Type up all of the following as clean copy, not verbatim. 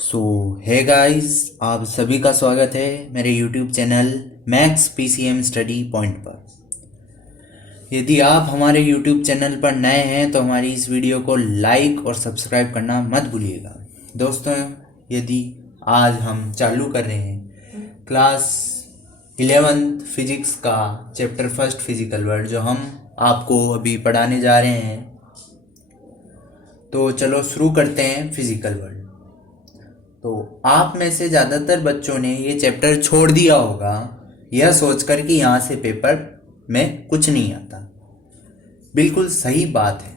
सो hey guys, आप सभी का स्वागत है मेरे YouTube channel max PCM study point पर। यदि आप हमारे यूट्यूब चैनल पर नए हैं तो हमारी इस वीडियो को लाइक और सब्सक्राइब करना मत भूलिएगा। दोस्तों, यदि आज हम चालू कर रहे हैं क्लास 11th फिजिक्स का चैप्टर फर्स्ट फिजिकल वर्ल्ड, जो हम आपको अभी पढ़ाने जा रहे हैं, तो चलो शुरू करते हैं फिजिकल वर्ल्ड। तो आप में से ज़्यादातर बच्चों ने ये चैप्टर छोड़ दिया होगा यह सोचकर कि यहाँ से पेपर में कुछ नहीं आता। बिल्कुल सही बात है,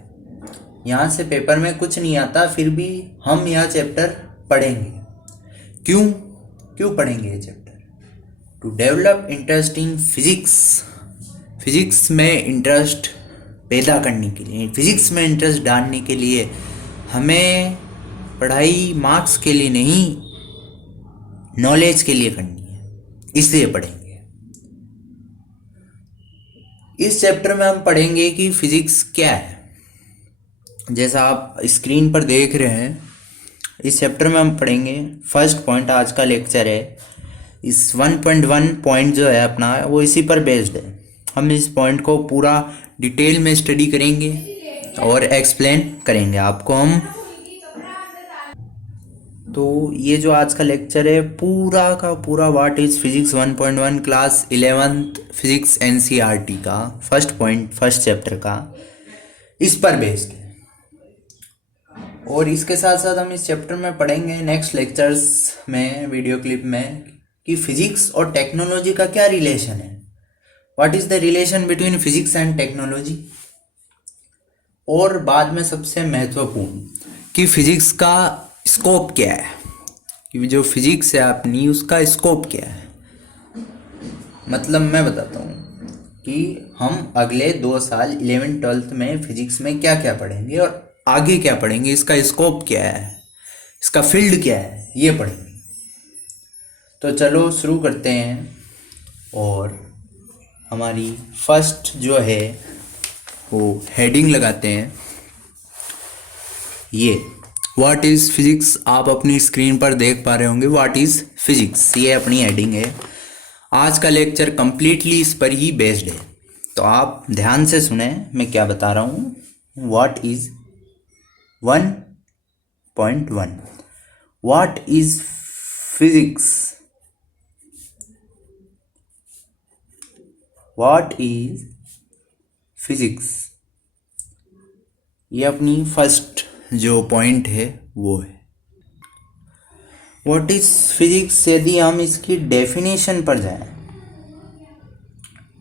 यहाँ से पेपर में कुछ नहीं आता, फिर भी हम यह चैप्टर पढ़ेंगे। क्यों पढ़ेंगे ये chapter? To develop interest in physics. Physics में इंटरेस्ट पैदा करने के लिए, फिजिक्स में इंटरेस्ट डालने के लिए हमें पढ़ाई मार्क्स के लिए नहीं, नॉलेज के लिए करनी है, इसलिए पढ़ेंगे। इस चैप्टर में हम पढ़ेंगे कि फिजिक्स क्या है। जैसा आप स्क्रीन पर देख रहे हैं, इस चैप्टर में हम पढ़ेंगे फर्स्ट पॉइंट। आज का लेक्चर है, इस 1.1 पॉइंट जो है अपना, वो इसी पर बेस्ड है। हम इस पॉइंट को पूरा डिटेल में स्टडी करेंगे और एक्सप्लेन करेंगे आपको हम। तो ये जो आज का लेक्चर है पूरा का पूरा what is physics 1.1 class 11th physics NCERT का फर्स्ट पॉइंट, फर्स्ट चैप्टर का, इस पर बेस्ड है। और इसके साथ साथ हम इस चैप्टर में पढ़ेंगे नेक्स्ट लेक्चर्स में, वीडियो क्लिप में, कि फिजिक्स और टेक्नोलॉजी का क्या रिलेशन है, what is the relation between physics and technology. और बाद में सबसे महत्वपूर्ण कि फिजिक्स का स्कोप क्या है, कि जो फिजिक्स है अपनी, उसका स्कोप क्या है। मतलब मैं बताता हूँ कि हम अगले 2 साल 11th-12th में फिजिक्स में क्या क्या पढ़ेंगे और आगे क्या पढ़ेंगे, इसका स्कोप क्या है, इसका फील्ड क्या है, ये पढ़ेंगे। तो चलो शुरू करते हैं। और हमारी फर्स्ट जो है वो हेडिंग लगाते हैं, ये व्हाट इज़ फिजिक्स। आप अपनी स्क्रीन पर देख पा रहे होंगे व्हाट इज़ फिजिक्स, ये अपनी हेडिंग है। आज का लेक्चर कंप्लीटली इस पर ही बेस्ड है, तो आप ध्यान से सुने मैं क्या बता रहा हूँ। What is 1.1, what is physics, what is physics, ये अपनी फर्स्ट जो पॉइंट है वो है। व्हाट इज फिजिक्स, यदि हम इसकी डेफिनेशन पर जाएं,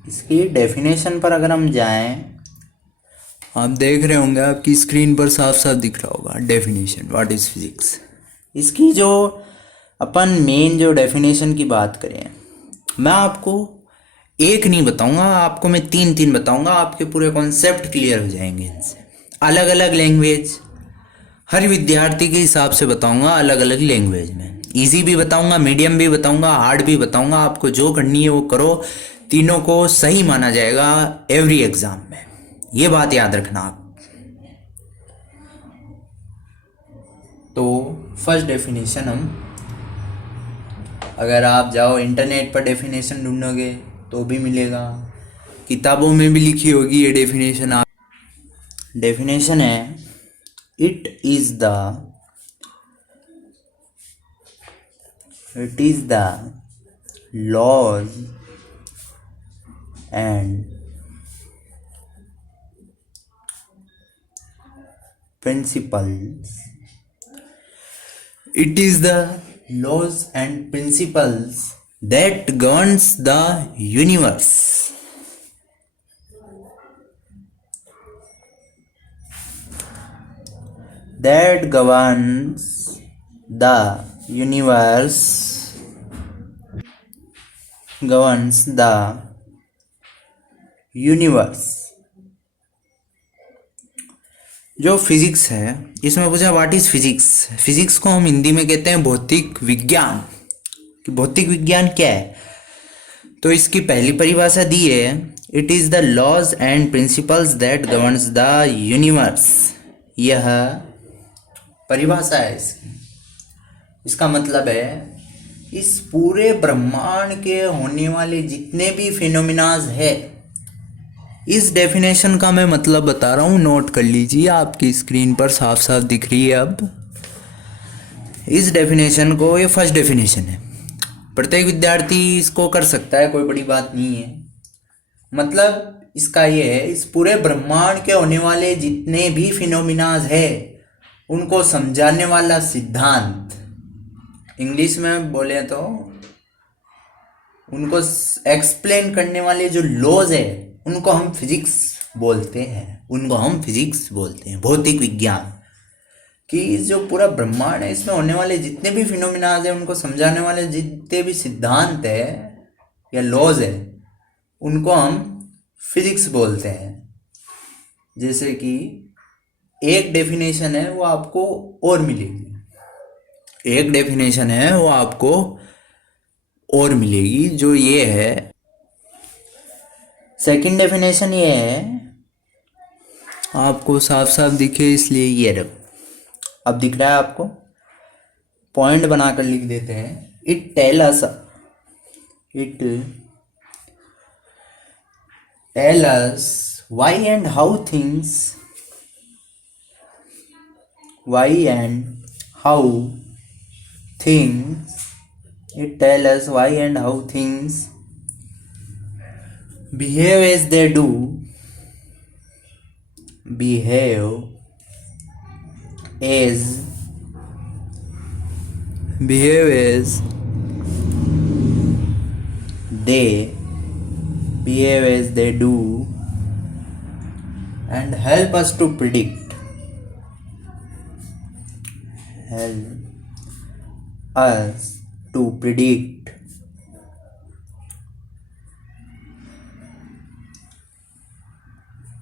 इसकी डेफिनेशन पर अगर हम जाएं, आप देख रहे होंगे आपकी स्क्रीन पर साफ साफ दिख रहा होगा डेफिनेशन, व्हाट इज फिजिक्स। इसकी जो अपन मेन जो डेफिनेशन की बात करें, मैं आपको एक नहीं बताऊंगा, आपको मैं 3 बताऊंगा, आपके पूरे कॉन्सेप्ट क्लियर हो जाएंगे इनसे। अलग अलग लैंग्वेज, हर विद्यार्थी के हिसाब से बताऊंगा, अलग अलग लैंग्वेज में। इजी भी बताऊंगा, मीडियम भी बताऊंगा, हार्ड भी बताऊंगा। आपको जो करनी है वो करो, तीनों को सही माना जाएगा एवरी एग्जाम में, ये बात याद रखना आप। तो फर्स्ट डेफिनेशन हम, अगर आप जाओ इंटरनेट पर डेफिनेशन ढूंढोगे तो भी मिलेगा, किताबों में भी लिखी होगी ये डेफिनेशन। आप डेफिनेशन है, it is the laws and principles, it is the laws and principles that governs the universe, that governs the universe, governs the universe। जो फिजिक्स है, इसमें पूछा व्हाट इज फिजिक्स। फिजिक्स को हम हिंदी में कहते हैं भौतिक विज्ञान। कि भौतिक विज्ञान क्या है, तो इसकी पहली परिभाषा दी है, it is the laws and principles that governs the universe. यह परिभाषा है इसकी। इसका मतलब है इस पूरे ब्रह्मांड के होने वाले जितने भी फिनोमिनाज है, इस डेफिनेशन का मैं मतलब बता रहा हूँ, नोट कर लीजिए, आपकी स्क्रीन पर साफ साफ दिख रही है अब। इस डेफिनेशन को, ये फर्स्ट डेफिनेशन है, प्रत्येक विद्यार्थी इसको कर सकता है, कोई बड़ी बात नहीं है। मतलब इसका ये है, इस पूरे ब्रह्मांड के होने वाले जितने भी फिनोमिनाज है उनको समझाने वाला सिद्धांत, इंग्लिश में बोले तो उनको एक्सप्लेन करने वाले जो लॉज है उनको हम फिजिक्स बोलते हैं, भौतिक विज्ञान। कि जो पूरा ब्रह्मांड है इसमें होने वाले जितने भी फिनोमिनाज है उनको समझाने वाले जितने भी सिद्धांत है या लॉज है उनको हम फिजिक्स बोलते हैं। जैसे कि एक डेफिनेशन है वो आपको और मिलेगी, जो ये है। सेकंड डेफिनेशन ये है, आपको साफ साफ दिखे इसलिए ये रख, अब दिख रहा है आपको, पॉइंट बनाकर लिख देते हैं। It tell us why and how things it tell us why and how things behave as they do, behave as they do and help us to predict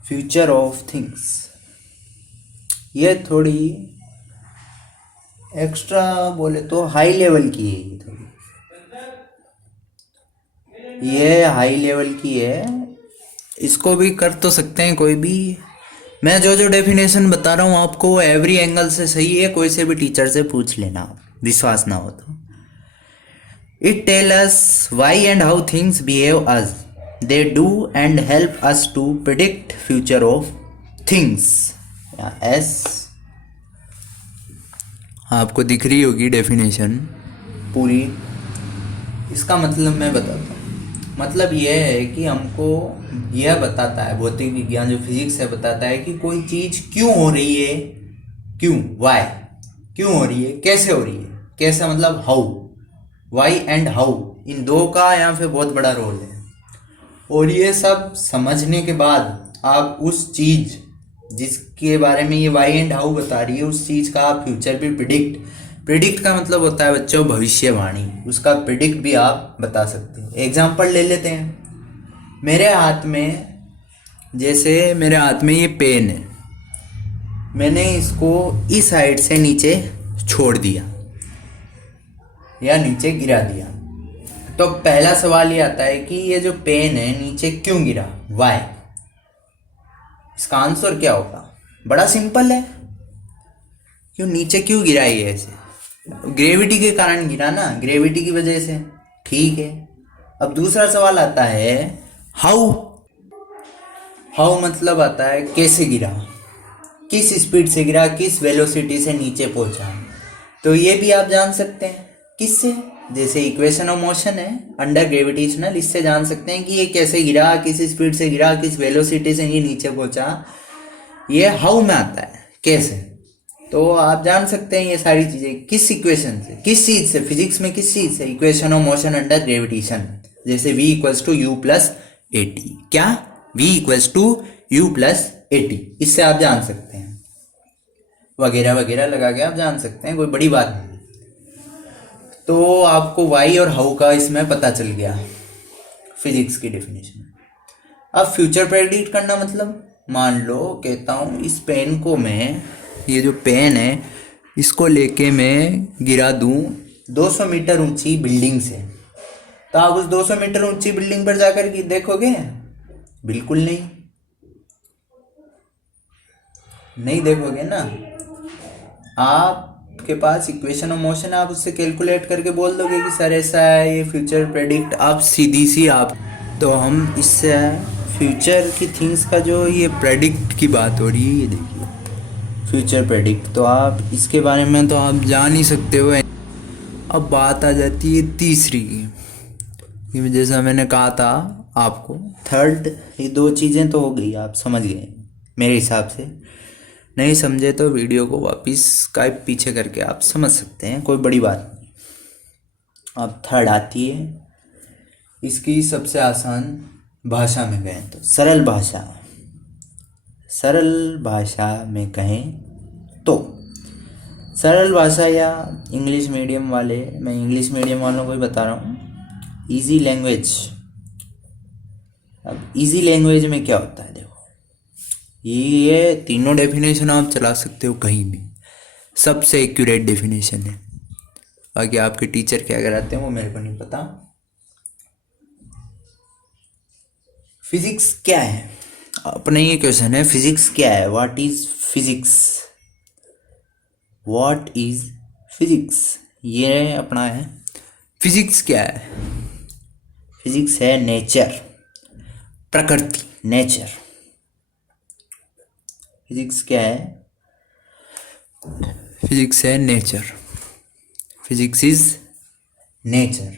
future of things। ये थोड़ी extra बोले तो high level की है, ये high level की है। इसको भी कर तो सकते हैं कोई भी, मैं जो डेफिनेशन बता रहा हूँ आपको एवरी एंगल से सही है, कोई से भी टीचर से पूछ लेना, विश्वास ना हो तो। It tell us why and how things behave as they do and help us to predict future of things. एस आपको दिख रही होगी डेफिनेशन पूरी। इसका मतलब मैं बताता हूँ। मतलब यह है कि हमको यह बताता है, भौतिक विज्ञान जो फिजिक्स है बताता है कि कोई चीज़ क्यों हो रही है, वाई क्यों हो रही है, कैसे हो रही है। कैसे मतलब हाउ, वाई एंड हाउ, इन दो का यहाँ पे बहुत बड़ा रोल है। और ये सब समझने के बाद आप उस चीज़ जिसके बारे में ये वाई एंड हाउ बता रही है उस चीज़ का आप फ्यूचर भी प्रिडिक्ट का मतलब होता है बच्चों भविष्यवाणी, उसका प्रिडिक्ट भी आप बता सकते हो। एग्जाम्पल ले लेते हैं, मेरे हाथ में ये पेन है, मैंने इसको इस साइड से नीचे छोड़ दिया या नीचे गिरा दिया, तो पहला सवाल ये आता है कि ये जो पेन है नीचे क्यों गिरा, वाई। इसका आंसर क्या होगा, बड़ा सिंपल है, क्यों नीचे क्यों गिरा ये ऐसे, ग्रेविटी के कारण गिरा ना, ग्रेविटी की वजह से, ठीक है। अब दूसरा सवाल आता है हाउ मतलब आता है कैसे गिरा, किस स्पीड से गिरा, किस वेलोसिटी से नीचे पहुंचा। तो ये भी आप जान सकते हैं किससे, जैसे इक्वेशन ऑफ मोशन है अंडर ग्रेविटेशनल, इससे जान सकते हैं कि ये कैसे गिरा, किस स्पीड से गिरा, किस वेलोसिटी से ये नीचे पहुंचा। ये हाउ में आता है कैसे, तो आप जान सकते हैं ये सारी चीजें किस इक्वेशन से, किस चीज से, फिजिक्स में किस चीज से, equation of motion under gravitation, जैसे v equals to U plus A T, क्या v equals to U plus A T, इससे आप जान सकते हैं, वगैरह वगैरह लगा के आप जान सकते हैं, कोई बड़ी बात नहीं। तो आपको वाई और हाउ का इसमें पता चल गया फिजिक्स की डेफिनेशन। अब फ्यूचर प्रेडिक्ट करना मतलब, मान लो कहता हूँ इस पेन को मैं, ये जो पेन है इसको लेके मैं गिरा दूँ 200 मीटर ऊंची बिल्डिंग से, तो आप उस 200 मीटर ऊंची बिल्डिंग पर जाकर के देखोगे, बिल्कुल नहीं देखोगे ना। आप के पास इक्वेशन ऑफ मोशन, आप उससे कैलकुलेट करके बोल दोगे कि सर ऐसा है, ये फ्यूचर प्रेडिक्ट, आप सीधी सी आप। तो हम इससे फ्यूचर की थिंग्स का जो ये प्रेडिक्ट की बात हो रही है, ये देखिए फ्यूचर प्रेडिक्ट, तो आप इसके बारे में तो आप जान ही सकते हो। अब बात आ जाती है तीसरी की, ये जैसा मैंने कहा था आपको थर्ड, ये दो चीज़ें तो हो गई, आप समझ गए मेरे हिसाब से। नहीं समझे तो वीडियो को वापस स्काइप पीछे करके आप समझ सकते हैं, कोई बड़ी बात नहीं। अब थर्ड आती है, इसकी सबसे आसान भाषा में कहें तो सरल भाषा, सरल भाषा में कहें तो सरल भाषा, या इंग्लिश मीडियम वाले, मैं इंग्लिश मीडियम वालों को ही बता रहा हूँ, इजी लैंग्वेज। अब इजी लैंग्वेज में क्या होता है, देखो ये तीनों डेफिनेशन आप चला सकते हो कहीं भी, सबसे एक्यूरेट डेफिनेशन है। बाकी आपके टीचर क्या कराते हैं वो मेरे को नहीं पता। फिजिक्स क्या है, अपना ये क्वेश्चन है, फिजिक्स क्या है, what is physics, what is physics, ये अपना है। फिजिक्स क्या है, फिजिक्स है नेचर, प्रकृति, नेचर। फिजिक्स क्या है, फिजिक्स है नेचर, फिजिक्स इज नेचर।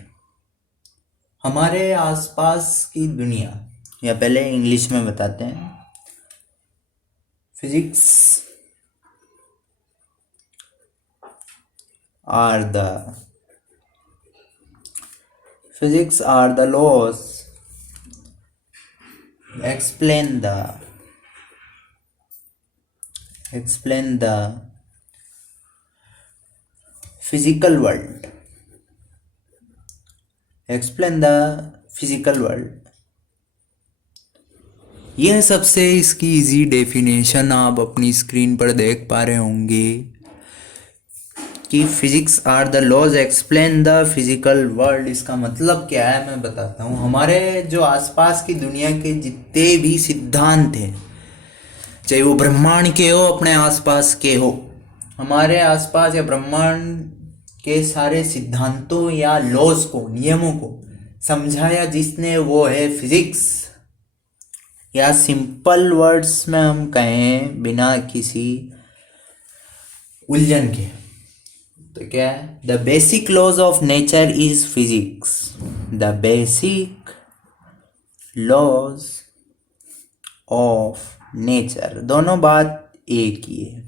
हमारे आसपास की दुनिया, या पहले इंग्लिश में बताते हैं, physics are the laws explain the physical world, explain the physical world। यह सबसे इसकी इजी डेफिनेशन आप अपनी स्क्रीन पर देख पा रहे होंगे कि physics are the laws explain the physical world. इसका मतलब क्या है मैं बताता हूँ। हमारे जो आसपास की दुनिया के जितने भी सिद्धांत हैं, चाहे वो ब्रह्मांड के हो, अपने आसपास के हो, हमारे आसपास या ब्रह्मांड के सारे सिद्धांतों या लॉज को, नियमों को समझाया जिसने, वो है फिजिक्स। या सिंपल वर्ड्स में हम कहें बिना किसी उलझन के तो क्या है, the basic laws of nature is physics, the basic laws of nature. दोनों बात एक ही है,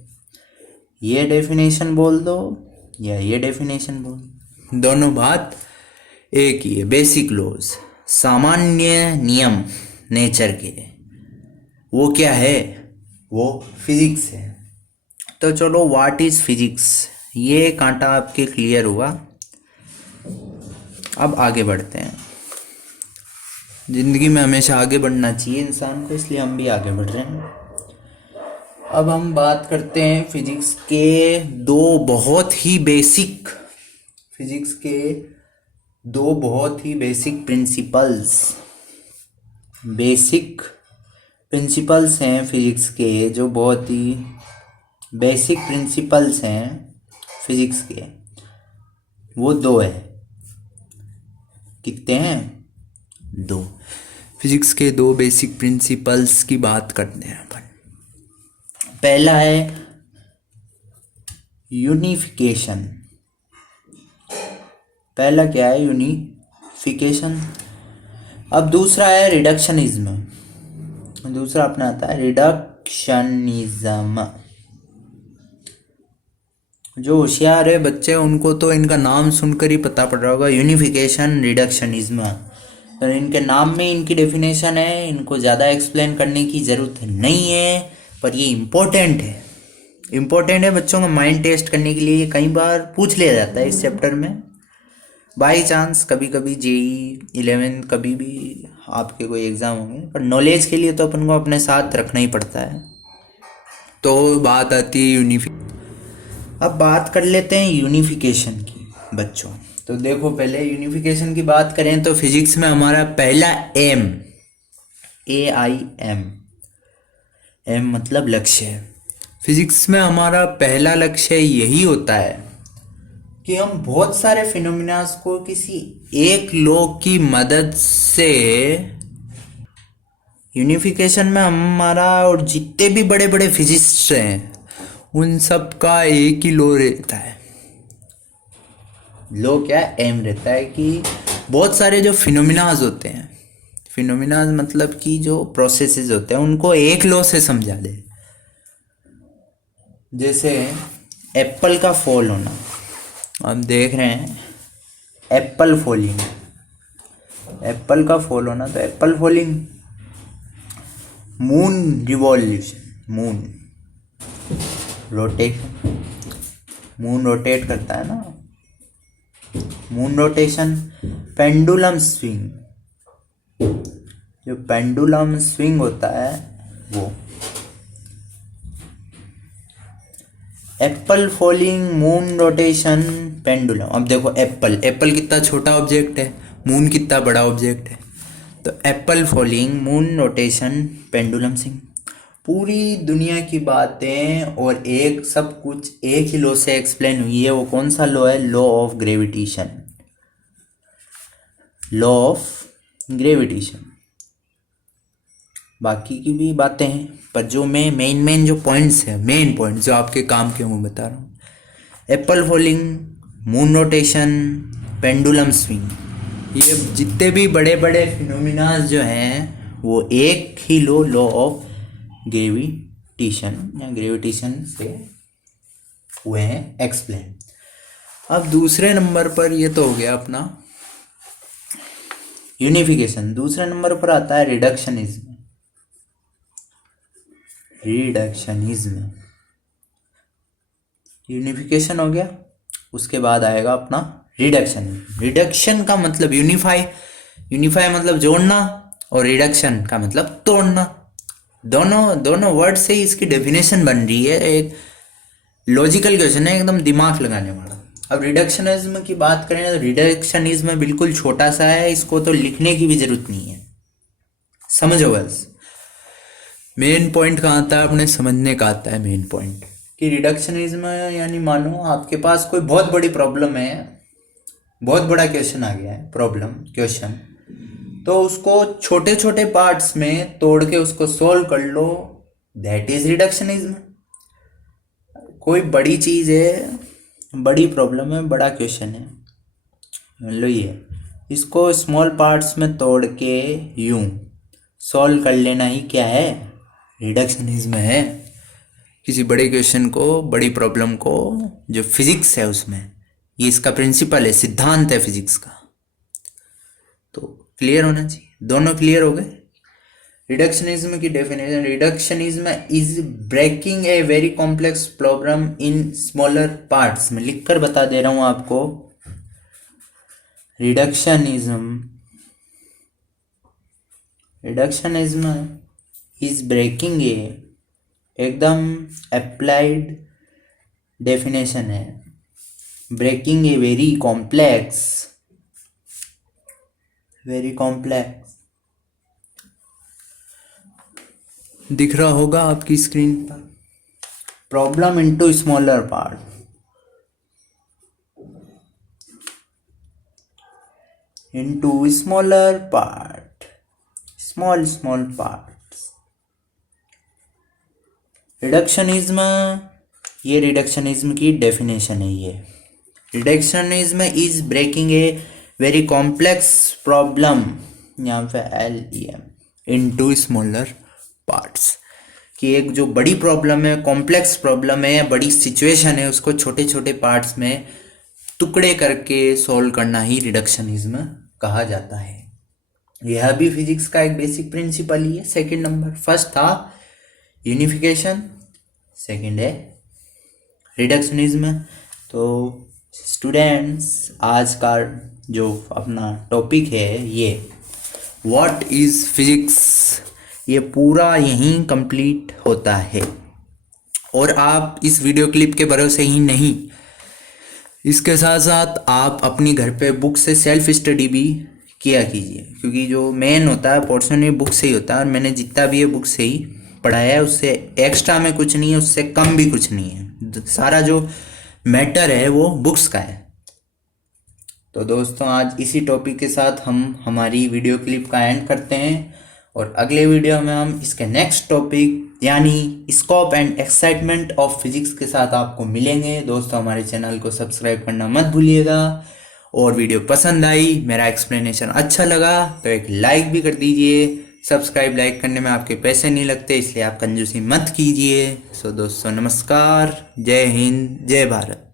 ये डेफिनेशन बोल दो या ये डेफिनेशन बोल, दोनों बात एक ही है। बेसिक लॉज, सामान्य नियम नेचर के, वो क्या है, वो फिजिक्स है। तो चलो व्हाट इज फिजिक्स, ये कांटा आपके क्लियर हुआ। अब आगे बढ़ते हैं। ज़िंदगी में हमेशा आगे बढ़ना चाहिए इंसान को, इसलिए हम भी आगे बढ़ रहे हैं। अब हम बात करते हैं फिजिक्स के दो बहुत ही बेसिक, फिजिक्स के दो बहुत ही बेसिक प्रिंसिपल्स हैं फिजिक्स के, जो बहुत ही बेसिक प्रिंसिपल्स हैं फिजिक्स के, वो दो है। कितने हैं, दो। फिजिक्स के दो बेसिक प्रिंसिपल्स की बात करते हैं अपन। पहला है यूनिफिकेशन। पहला क्या है, यूनिफिकेशन। अब दूसरा है रिडक्शनिज्म। दूसरा अपना आता है रिडक्शनिज्म। जो होशियार है बच्चे, उनको तो इनका नाम सुनकर ही पता पड़ रहा होगा, यूनिफिकेशन, रिडक्शनिज्म। तो इनके नाम में इनकी डेफिनेशन है, इनको ज़्यादा एक्सप्लेन करने की ज़रूरत नहीं है, पर ये इम्पोर्टेंट है बच्चों का माइंड टेस्ट करने के लिए। ये कई बार पूछ लिया जाता है इस चैप्टर में, बाई चांस, कभी कभी JEE 11 कभी भी आपके कोई एग्ज़ाम होंगे, पर नॉलेज के लिए तो अपन को अपने साथ रखना ही पड़ता है। तो बात आती है यूनिफिकेशन। अब बात कर लेते हैं यूनिफिकेशन की बच्चों। तो देखो, पहले यूनिफिकेशन की बात करें तो फिजिक्स में हमारा पहला एम, AIM, एम मतलब लक्ष्य है। फिजिक्स में हमारा पहला लक्ष्य यही होता है कि हम बहुत सारे फिनोमिनास को किसी एक लॉ की मदद से यूनिफिकेशन में हमारा और जितने भी बड़े बड़े फिजिसिस्ट हैं उन सब का एक ही लॉ रहता है। लॉ क्या एम रहता है कि बहुत सारे जो फिनोमिनाज होते हैं, फिनोमिनाज मतलब कि जो प्रोसेसेस होते हैं उनको एक लॉ से समझा दे। जैसे एप्पल का फॉल होना, हम देख रहे हैं एप्पल फॉलिंग, एप्पल का फॉल होना, तो Apple falling, moon revolution, moon rotation, moon rotate करता है ना, मून रोटेशन, पेंडुलम स्विंग, जो पेंडुलम स्विंग होता है वो, Apple falling, moon rotation, pendulum. अब देखो एप्पल, एप्पल कितना छोटा ऑब्जेक्ट है, मून कितना बड़ा ऑब्जेक्ट है, तो Apple falling, moon rotation, pendulum swing, पूरी दुनिया की बातें और एक सब कुछ एक ही लॉ से एक्सप्लेन हुई है। वो कौन सा लॉ है? Law of gravitation, law of gravitation. बाकी की भी बातें हैं पर जो मैं मेन जो पॉइंट्स है, मेन पॉइंट जो आपके काम के मैं बता रहा हूँ, Apple falling, moon rotation, pendulum swing, ये जितने भी बड़े बड़े फिनोमिनाज जो हैं वो एक ही लॉ ऑफ ग्रेविटेशन या ग्रेविटेशन से हुए हैं एक्सप्लेन। अब दूसरे नंबर पर ये तो हो गया अपना यूनिफिकेशन। दूसरे नंबर पर आता है रिडक्शनिज्म। रिडक्शनिज्म, यूनिफिकेशन हो गया, उसके बाद आएगा अपना रिडक्शन। रिडक्शन का मतलब यूनिफाई, यूनिफाई मतलब जोड़ना, और रिडक्शन का मतलब तोड़ना। दोनों वर्ड से ही इसकी डेफिनेशन बन रही है। एक लॉजिकल क्वेश्चन है, एकदम दिमाग लगाने वाला। अब रिडक्शनिज्म की बात करें तो रिडक्शनिज्म बिल्कुल छोटा सा है, इसको तो लिखने की भी जरूरत नहीं है, समझो बस। मेन पॉइंट कहाँ आता है, अपने समझने का आता है मेन पॉइंट कि रिडक्शनिज्म यानी मानो आपके पास कोई बहुत बड़ी प्रॉब्लम है, बहुत बड़ा क्वेश्चन आ गया है, प्रॉब्लम क्वेश्चन, तो उसको छोटे छोटे पार्ट्स में तोड़ के उसको सोल्व कर लो, दैट इज रिडक्शनिज्म। कोई बड़ी चीज़ है, बड़ी प्रॉब्लम है, बड़ा क्वेश्चन है, लो ये, इसको स्मॉल पार्ट्स में तोड़ के यूं सॉल्व कर लेना ही क्या है? रिडक्शनिज्म है। किसी बड़े क्वेश्चन को, बड़ी प्रॉब्लम को, जो फिजिक्स है उसमें, ये इसका प्रिंसिपल है, सिद्धांत है फिजिक्स का। तो क्लियर होना चाहिए, दोनों क्लियर हो गए। रिडक्शनिज्म की definition, reductionism is breaking a very complex problem in smaller parts. मैं लिखकर बता दे रहा हूं आपको, रिडक्शनिज्म इज ब्रेकिंग ए, एकदम अप्लाइड डेफिनेशन है, ब्रेकिंग ए वेरी कॉम्प्लेक्स, दिख रहा होगा आपकी स्क्रीन पर, problem into smaller part, into smaller part, small parts. Reductionism, ये रिडक्शनिज्म की डेफिनेशन है। ये reductionism is breaking a very complex problem, यहाँ पे LEM, इनटू स्मॉलर पार्ट्स, कि एक जो बड़ी प्रॉब्लम है, कॉम्प्लेक्स प्रॉब्लम है, बड़ी सिचुएशन है, उसको छोटे छोटे पार्ट्स में टुकड़े करके सॉल्व करना ही रिडक्शनिज्म कहा जाता है। यह भी फिजिक्स का एक बेसिक प्रिंसिपल ही है। सेकंड नंबर, फर्स्ट था यूनिफिकेशन, सेकंड है रिडक्शनिज्म। तो स्टूडेंट्स, आज का जो अपना टॉपिक है ये व्हाट इज फिजिक्स, ये पूरा यहीं कंप्लीट होता है। और आप इस वीडियो क्लिप के भरोसे ही नहीं, इसके साथ साथ आप अपनी घर पे बुक से सेल्फ स्टडी भी किया कीजिए, क्योंकि जो मेन होता है पोर्शन ये बुक से ही होता है, और मैंने जितना भी है बुक से ही पढ़ाया है उससे एक्स्ट्रा में कुछ नहीं है, उससे कम भी कुछ नहीं है। सारा जो मैटर है वो बुक्स का है। तो दोस्तों आज इसी टॉपिक के साथ हम हमारी वीडियो क्लिप का एंड करते हैं और अगले वीडियो में हम इसके नेक्स्ट टॉपिक यानी scope and excitement of physics के साथ आपको मिलेंगे। दोस्तों हमारे चैनल को सब्सक्राइब करना मत भूलिएगा और वीडियो पसंद आई, मेरा एक्सप्लेनेशन अच्छा लगा तो एक लाइक भी कर दीजिए। सब्सक्राइब लाइक करने में आपके पैसे नहीं लगते, इसलिए आप कंजूसी मत कीजिए। सो दोस्तों नमस्कार, जय हिंद, जय भारत।